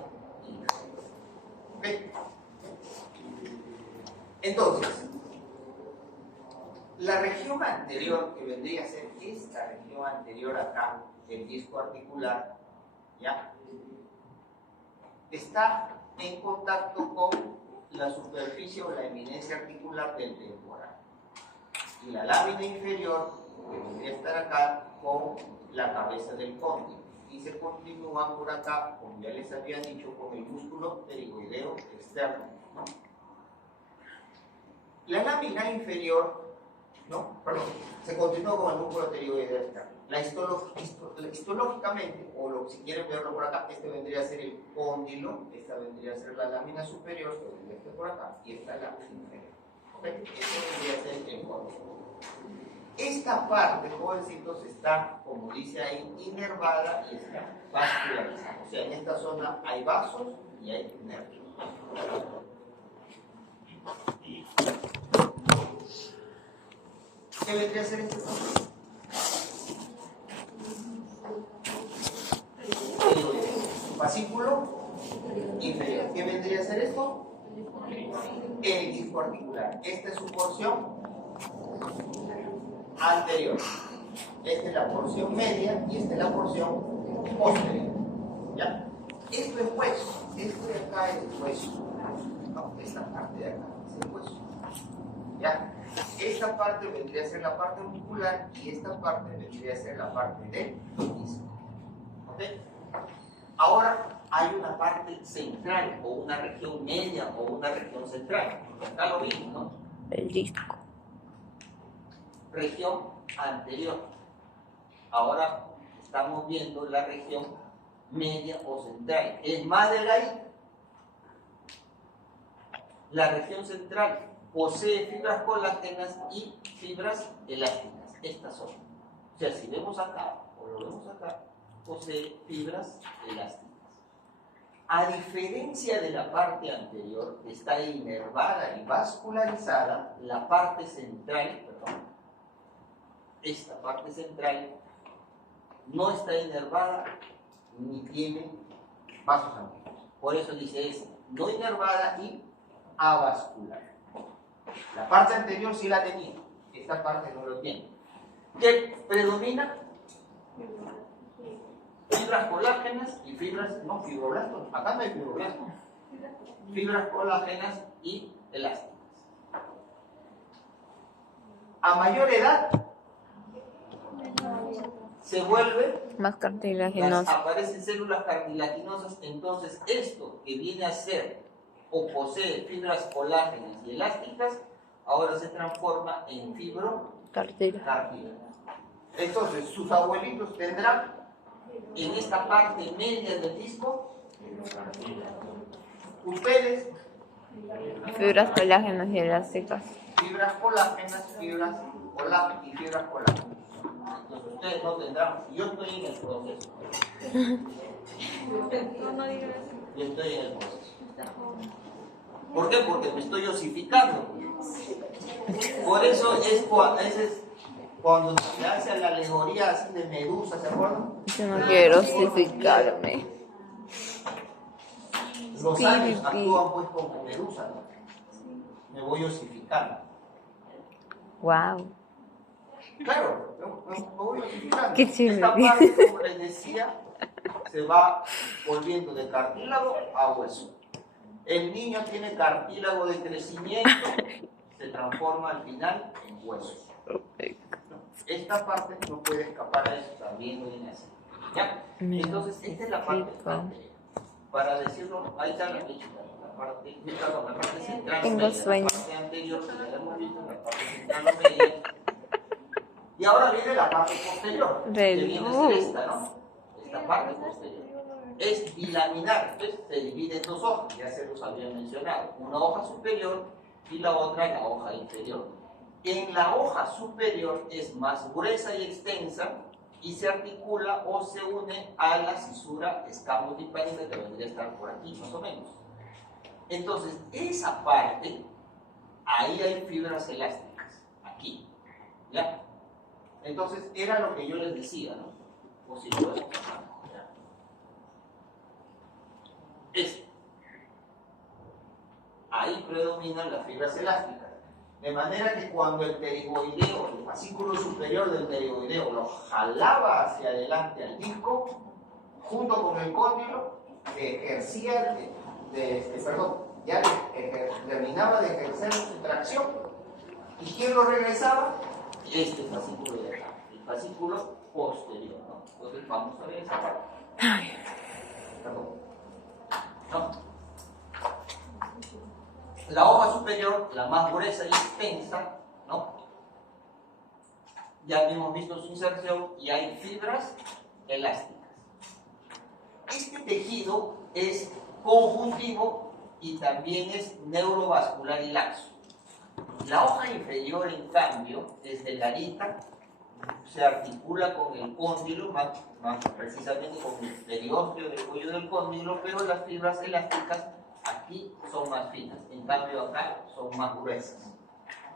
inferior. ¿Ok? Entonces, la región anterior, que vendría a ser esta región anterior acá, el disco articular, ¿ya? Está en contacto con la superficie o la eminencia articular del temporal. Y la lámina inferior, que vendría a estar acá, con la cabeza del cóndilo. Y se continúa por acá, como ya les había dicho, con el músculo pterigoideo externo, ¿no? La lámina inferior, ¿no? Perdón, se continúa con el músculo pterigoideo externo. Histológicamente, o si quieren verlo por acá, este vendría a ser el cóndilo, esta vendría a ser la lámina superior, que vendría a estar por acá, y esta la inferior. ¿Ok? Este vendría a ser el cóndilo. Esta parte, jovencitos, está, como dice ahí, inervada y está vascularizada. O sea, en esta zona hay vasos y hay nervios. ¿Qué vendría a ser este proceso? Fascículo inferior. ¿Qué vendría a ser esto? El disco articular. Esta es su porción anterior. Esta es la porción media y esta es la porción posterior. ¿Ya? Esto es hueso. Esto de acá es hueso. No, esta parte de acá es el hueso. ¿Ya? Esta parte vendría a ser la parte muscular y esta parte vendría a ser la parte del disco. ¿Ok? Ahora hay una parte central o una región media o una región central. Acá lo vimos, ¿no? El disco. Región anterior. Ahora estamos viendo la región media o central. Es más delgadita. La región central posee fibras colágenas y fibras elásticas. Estas son. O sea, si vemos acá o lo vemos acá, posee fibras elásticas. A diferencia de la parte anterior, que está inervada y vascularizada, la parte central, esta parte central no está inervada ni tiene vasos sanguíneos. Por eso dice es no inervada y avascular. La parte anterior sí la tenía, esta parte no lo tiene. ¿Qué predomina? Fibras colágenas y fibras, no fibroblastos, acá no hay fibroblastos. Fibras colágenas y elásticas. A mayor edad se vuelve Más cartilaginoso. aparecen células cartilaginosas, entonces esto que viene a ser o posee fibras colágenas y elásticas, ahora se transforma en fibrocartílago. Entonces, sus abuelitos tendrán en esta parte media del disco, ustedes, Fibras colágenas y elásticas. fibras colágenas, fibras colágenas y fibras colágenas. Entonces, ustedes no tendrán, yo estoy en el proceso. Yo estoy en el proceso. ¿Por qué? Porque me estoy osificando. Por eso es cuando se hace la alegoría así de Medusa, ¿se acuerdan? Yo no quiero osificarme. Los años actúan pues como Medusa, ¿no? Me voy osificando. Wow. Claro, me voy osificando. Qué chévere. Esta parte, como les decía, se va volviendo de cartílago a hueso. El niño tiene cartílago de crecimiento, se transforma al final en hueso. Esta parte no puede escapar a eso, también lo viene así. ¿Ya? Entonces, esta es la parte anterior. Para decirlo, ahí está la fichita. La parte central, Tengo media, sueño. la parte anterior, que ya hemos visto, la parte central o media. Y ahora viene la parte posterior, que viene a ser esta, ¿no? Esta parte posterior. Es bilaminar, entonces se divide en dos hojas, ya se los había mencionado. Una hoja superior y la otra la hoja inferior. En la hoja superior es más gruesa y extensa y se articula o se une a la cisura escamotimpánica que vendría a estar por aquí, más o menos. Entonces, esa parte, ahí hay fibras elásticas, aquí, ¿ya? Entonces, era lo que yo les decía, ¿no? O si lo vemos acá, ¿ya? Ahí predominan las fibras elásticas. De manera que cuando el pterigoideo, el fascículo superior del pterigoideo, lo jalaba hacia adelante al disco, junto con el cóndilo, ejercía terminaba de ejercer su tracción. ¿Y quién lo regresaba? Este fascículo de acá, el fascículo posterior, ¿no? Entonces vamos a ver esa parte. Perdón. ¿No? La hoja superior, la más gruesa y extensa, ¿no? Ya habíamos visto su inserción y hay fibras elásticas. Este tejido es conjuntivo y también es neurovascular y laxo. La hoja inferior, en cambio, es delgadita, se articula con el cóndilo, más precisamente con el periósteo del cuello del cóndilo, pero las fibras elásticas aquí son más finas, en cambio acá son más gruesas.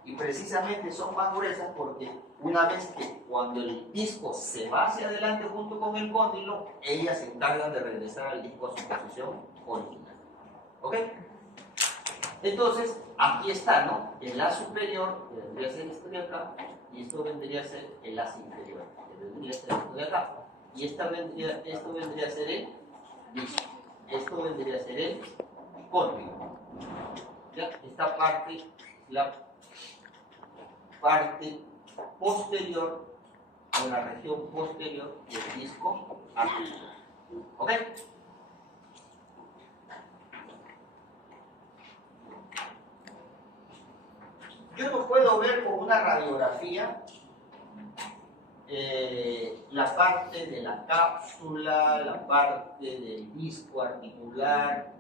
Y precisamente son más gruesas porque una vez que cuando el disco se va hacia adelante junto con el cóndilo, ellas se encargan de regresar al disco a su posición original. ¿Ok? Entonces, aquí está, ¿no? El A superior, que vendría a ser esto de acá, y esto vendría a ser el A inferior, que vendría a ser esto de acá. Y esto vendría a ser el disco. Esto vendría a ser el cóndilo. ¿Ya? Esta parte, la parte posterior, o la región posterior del disco articular. ¿Ok? Yo no puedo ver con una radiografía la parte de la cápsula, la parte del disco articular,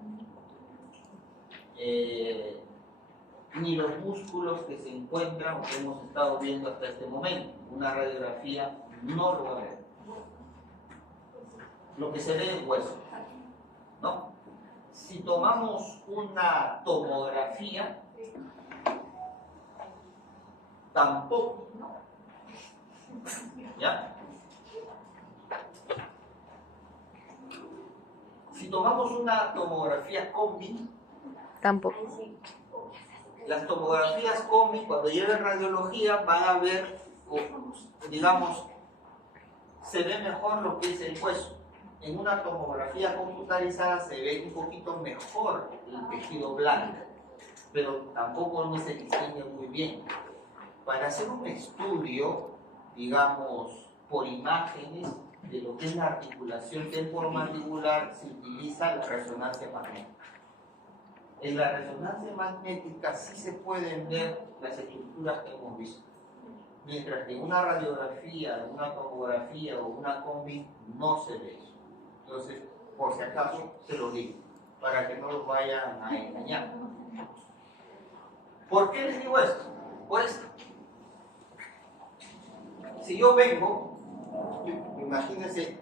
ni los músculos que se encuentran o que hemos estado viendo hasta este momento. Una radiografía no lo va a ver. Lo que se ve es hueso, ¿no? Si tomamos una tomografía, tampoco, ¿ya? Si tomamos una tomografía combi, Tampoco. las tomografías combi, cuando lleven radiología, van a ver, digamos, se ve mejor lo que es el hueso. En una tomografía computarizada se ve un poquito mejor el tejido blanco, pero tampoco no se distingue muy bien. Para hacer un estudio, digamos, por imágenes de lo que es la articulación temporomandibular, se utiliza la resonancia magnética. En la resonancia magnética sí se pueden ver las estructuras que hemos visto, mientras que en una radiografía, una tomografía o una combi no se ve eso. Entonces, por si acaso, se lo digo, para que no los vayan a engañar. ¿Por qué les digo esto? Por esto. Si yo vengo, imagínense,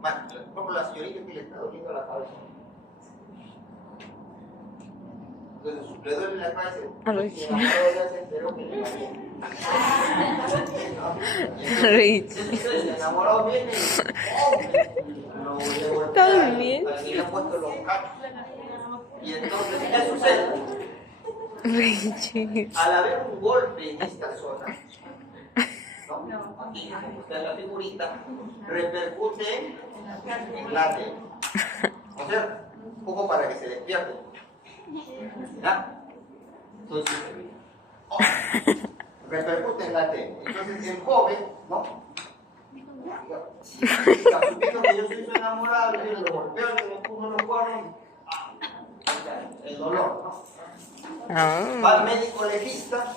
a ver, como la señorita que le está doliendo la cabeza. Entonces, le duele la cabeza y ya se enteró que le va bien. Entonces, el enamorado viene y lo ¿Estás bien? Aquí le ha puesto los cachos. Y entonces, ¿qué sucede? Richie. Al haber un golpe en esta zona, ¿no? ¿no? Aquí está la figurita, repercute en la T. ¿No es cierto? Un poco para que se despierte. ¿Ya? Entonces, repercute en la T. Entonces, el joven, ¿no? Supito que yo soy su enamorado, y lo golpeo, le pongo los cuernos, el dolor, ¿no? Va al médico legista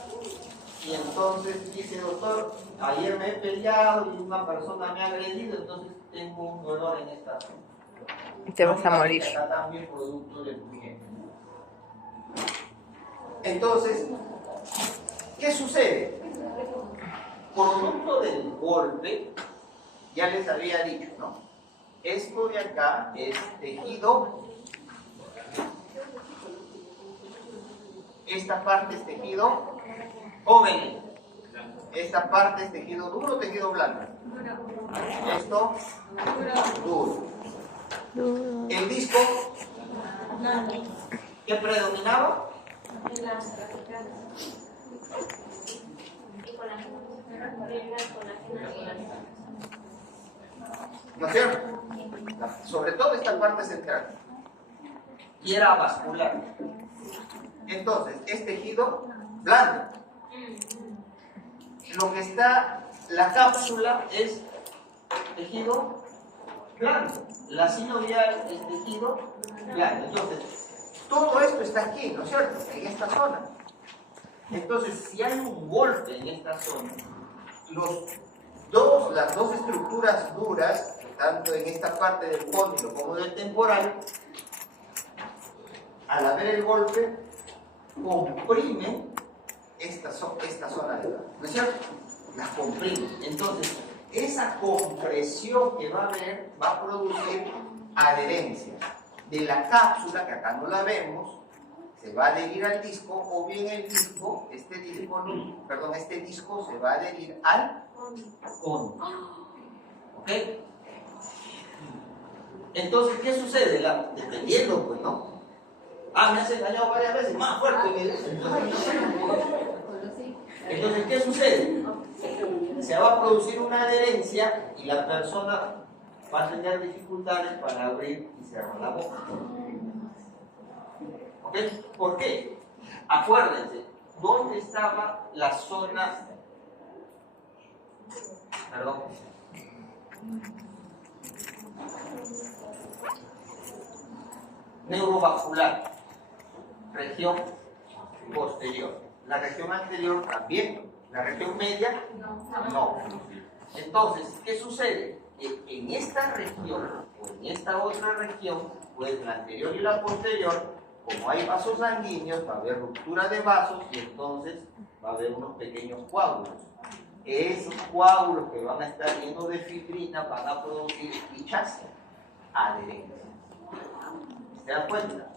y entonces dice, doctor, ayer me he peleado y una persona me ha agredido, entonces tengo un dolor en esta zona. Te vas a morir. Está también producto del puñete. Entonces, ¿qué sucede? Producto del golpe, ya les había dicho, ¿no? Esto de acá es tejido. Esta parte es tejido joven. Esta parte es tejido duro o tejido blando. Esto duro. El disco, ¿qué predominaba? ¿No es cierto? Sobre todo esta parte central. Y era vascular. Entonces, es tejido blando. Lo que está, la cápsula es tejido blando. La sinovial es tejido blando. Entonces, todo esto está aquí, ¿no es cierto? En esta zona. Entonces, si hay un golpe en esta zona, las dos estructuras duras, tanto en esta parte del cóndilo como del temporal, al haber el golpe, comprimen esta zona de acá, ¿no es cierto? Las comprimen. Entonces, esa compresión que va a haber va a producir adherencia de la cápsula, que acá no la vemos, se va a adherir al disco, o bien el disco, este disco se va a adherir al cóndilo. ¿Ok? Entonces, ¿qué sucede? Dependiendo, pues, ¿no? Me has engañado varias veces, más fuerte. Entonces, ¿qué sucede? Se va a producir una adherencia y la persona va a tener dificultades para abrir y cerrar la boca. ¿Ok? ¿Por qué? Acuérdense, ¿dónde estaba la zona? Perdón. Neurovascular. Región posterior. La región anterior también. La región media, no. Entonces, ¿qué sucede? Que en esta región o en esta otra región, pues la anterior y la posterior, como hay vasos sanguíneos, va a haber ruptura de vasos y entonces va a haber unos pequeños coágulos. Esos coágulos que van a estar llenos de fibrina van a producir dichas adherencias. ¿Se dan cuenta?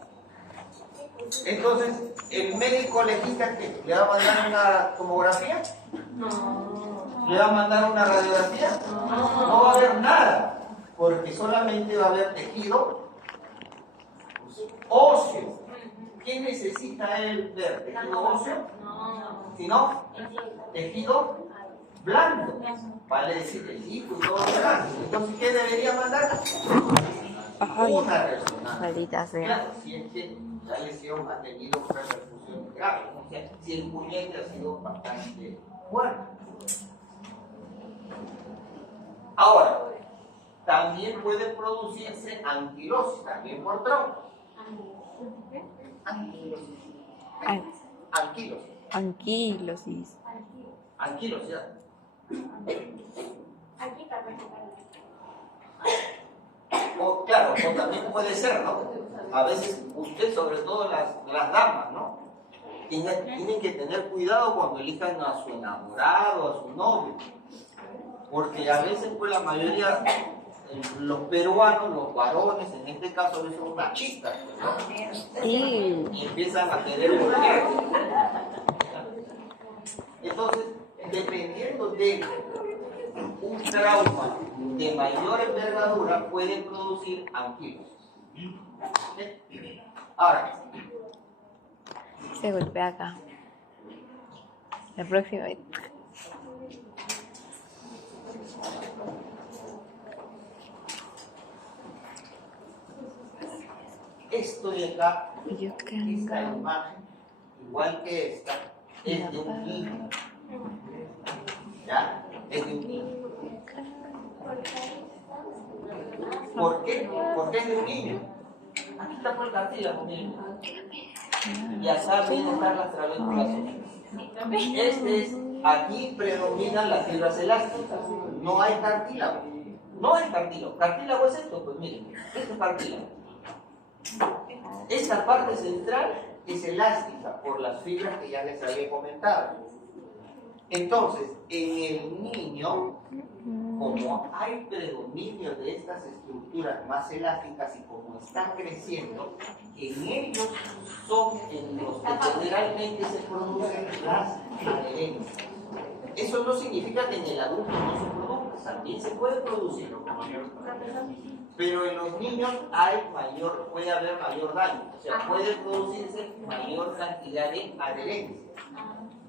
Entonces, ¿el médico legista que le va a mandar una tomografía? No. ¿Le va a mandar una radiografía? No va a haber nada, porque solamente va a haber tejido óseo. ¿Qué necesita él ver? ¿Tejido óseo? Si no, tejido blando. Vale decir, el disco y todo lo demás. Entonces, ¿qué debería mandar? Una resonancia. Maldita sea. Claro, si es que la lesión ha tenido una repercusión grave, o sea, si el puñete ha sido bastante fuerte. Ahora, también puede producirse anquilosis, también por trauma. Anquilosis. Anquilosis. Anquilosis, ya. Claro, o también puede ser, ¿no? A veces usted, sobre todo las damas, ¿no? Tienen que tener cuidado cuando elijan a su enamorado, a su novio. Porque a veces, pues la mayoría, los peruanos, los varones, en este caso, son machistas, ¿no? Sí. Y empiezan a querer mujer. Entonces, dependiendo de un trauma de mayor envergadura, puede producir anquilosis. Ahora, Se golpea acá. La próxima vez. Esto de acá, You esta can go. imagen, igual que esta, es de un niño. ¿Ya? Es de un niño. ¿Por qué? Porque es de un niño. Aquí está por el cartílago, miren. Y acá vienen a estar las trabéculas óseas. Aquí predominan las fibras elásticas. No hay cartílago. No hay cartílago. ¿Cartílago es esto? Pues miren, este es cartílago. Esta parte central es elástica por las fibras que ya les había comentado. Entonces, en el niño, como hay predominio de estas estructuras más elásticas y como están creciendo, en ellos son en los que generalmente se producen las adherencias. Eso no significa que en el adulto no se produzca, también se puede producir. Pero en los niños puede haber mayor daño, o sea, puede producirse mayor cantidad de adherencias.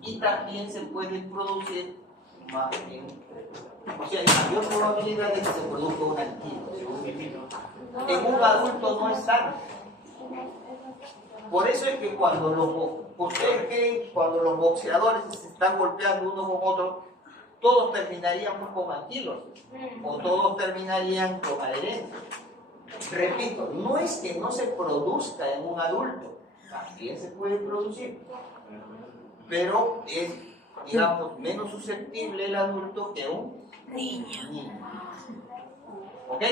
Y también se puede producir más o sea, hay mayor probabilidad de que se produzca una anquilosis. En un adulto no es tanto. Por eso es que ustedes creen cuando los boxeadores se están golpeando uno con otro, todos terminaríamos con anquilosis o todos terminarían con adherencia. Repito, no es que no se produzca en un adulto, también se puede producir, pero es, digamos, menos susceptible el adulto que un niño. ¿Ok?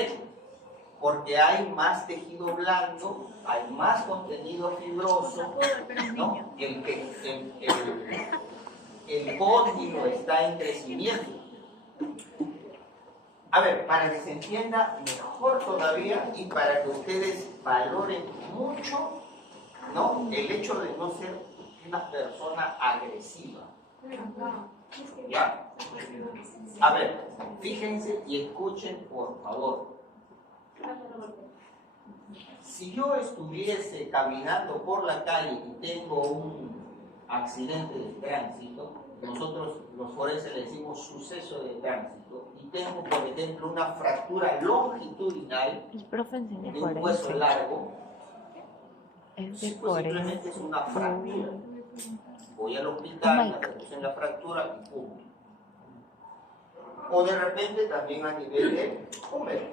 Porque hay más tejido blando, hay más contenido fibroso, ¿no? El cóndilo está en crecimiento. A ver, para que se entienda mejor todavía y para que ustedes valoren mucho, ¿no? El hecho de no ser una persona agresiva. ¿Ya? A ver, fíjense y escuchen por favor. Si yo estuviese caminando por la calle y tengo un accidente de tránsito, nosotros los forenses le decimos suceso de tránsito, y tengo, por ejemplo, una fractura longitudinal de un hueso largo, Es de pues simplemente es una fractura. Voy al hospital, me reducen la fractura y pum. O de repente también a nivel de húmero.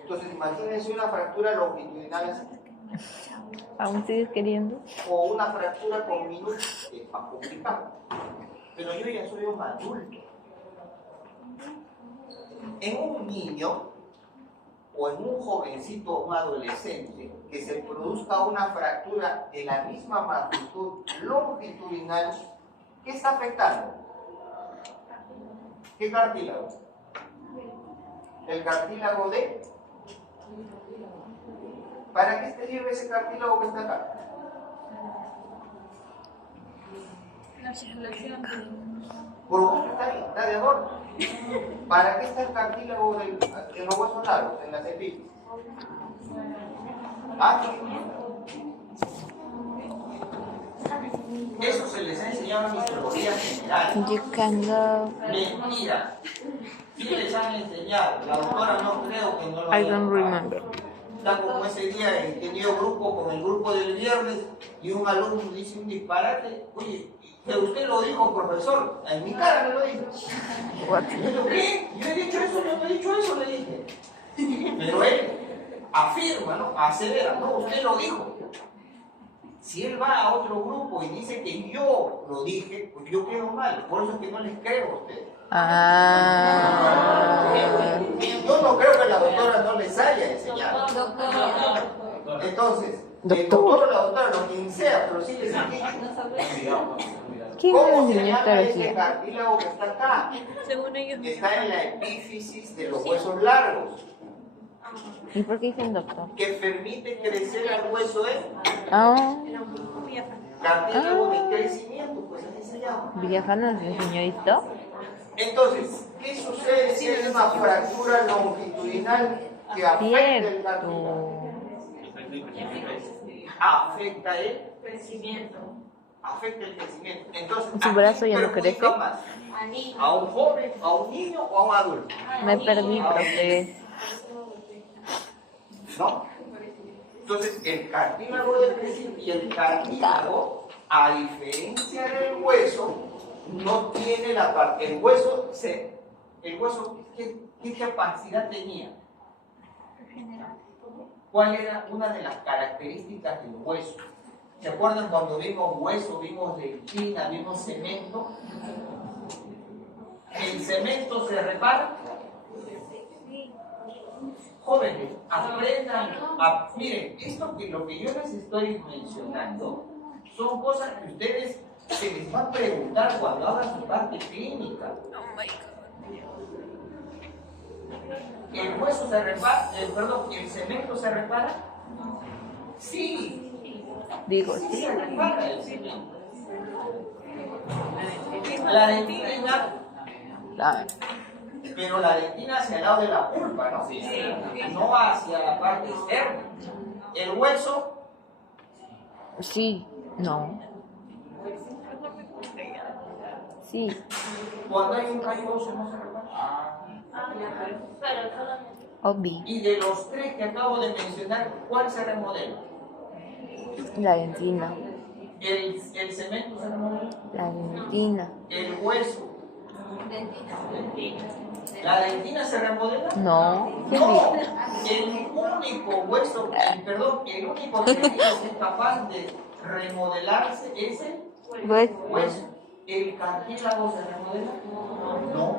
Entonces imagínense una fractura longitudinal así. ¿Aún sigues queriendo? O una fractura con minutos, es más complicado. Pero yo ya soy un adulto. En un niño o en un jovencito o un adolescente que se produzca una fractura de la misma magnitud longitudinal, ¿qué está afectando? ¿Qué cartílago? El cartílago de... ¿Para qué te sirve ese cartílago que está acá? Por gusto está ahí, está de adorno. ¿Para qué está el cartílago en los huesos largos, en las epífisis? ¿Ah? Eso se les ha enseñado en histología general. You can go. Mentira. Sí les han enseñado. La doctora no creo que no lo I haya don't tocado. remember. Está como ese día he tenido grupo con el grupo del viernes y un alumno dice un disparate. Oye, que usted lo dijo, profesor. En mi cara me lo dijo. Yo, ¿qué? Yo he dicho eso, yo no he dicho eso, le dije. Pero él afirma, ¿no? Asevera, no, usted lo dijo. Si él va a otro grupo y dice que yo lo dije, pues yo quedo mal. Por eso es que no les creo a ustedes. Yo no creo que la doctora no les haya enseñado. Entonces, el doctor o la doctora, lo quien sea, pero sí les han dicho. ¿Quién me ¿Cómo se enseñó llama ese histología? cartílago que está acá? Según ellos. Está en la epífisis de los huesos largos, ¿Y por qué dicen doctor? que permite crecer al hueso Ah, cartílago de crecimiento, pues así se llama. Villafana nos enseñó esto. Entonces, ¿qué sucede si es una fractura longitudinal que afecta el cartílago? Cierto. Afecta el Crecimiento. afecta el crecimiento. Entonces, ¿Su brazo ya no perjudica crece? más a un joven, a un niño o a un adulto. Me perdí, profe. ¿No? Entonces, el cartílago del crecimiento y el cartílago, a diferencia del hueso, no tiene la parte. El hueso, ¿qué capacidad tenía? ¿Cuál era una de las características del hueso? ¿Se acuerdan cuando vimos hueso, vimos dentina, vimos cemento? ¿El cemento se repara? Jóvenes, aprendan, miren, lo que yo les estoy mencionando son cosas que ustedes se les va a preguntar cuando hagan su parte clínica. ¿El hueso se repara? ¿El cemento se repara? Sí. Digo, Sí sí. se repara el cemento. La dentina, Ah, pero la dentina hacia el lado de la pulpa, ¿no? Sí. No hacia la parte externa. El hueso, sí, no. Sí, cuando hay un calloso, no se repara. obvi. Y de los tres que acabo de mencionar, ¿cuál se remodela? La dentina. ¿El cemento se remodela? La dentina. ¿El hueso? ¿La dentina se remodela? No. ¿Qué No, dice? el único hueso, el único que es capaz de remodelarse es el Pues, hueso. ¿El cartílago se remodela? No.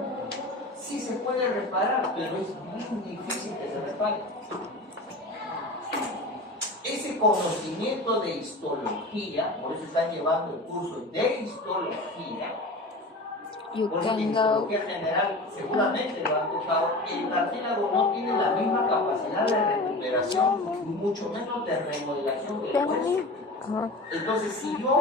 Sí se puede reparar, pero es bien difícil que se repare. Ese conocimiento de histología, por eso están llevando el curso de histología, you porque en can go. histología general seguramente lo han tocado, el cartílago no tiene la misma capacidad de recuperación, mucho menos de remodelación que el hueso. Ajá. Entonces, si yo